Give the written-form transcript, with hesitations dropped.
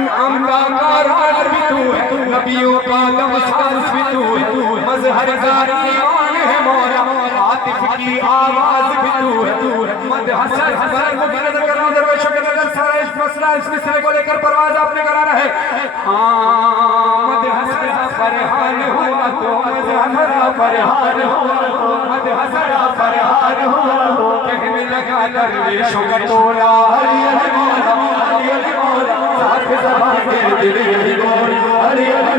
अनअमता का राज भी तू है, नबियों का लमसास भी तू है, मजहर जारी ईमान है मौला, आतिफ की आवाज भी तू है, मद हसन हसन को नजर करना दरवेशों के नजर सारा इस मसला इस मिसरे को लेकर परवाज आपने कराना है। मद हसन फरहान हुआ तो मजहर फरहान हुआ, मद हसन फरहान हुआ तो कहने लगा दरवेशों का टोला अली अली मौला, अली अली मौला, साथ ज़बान के दिल यही बोल अली अली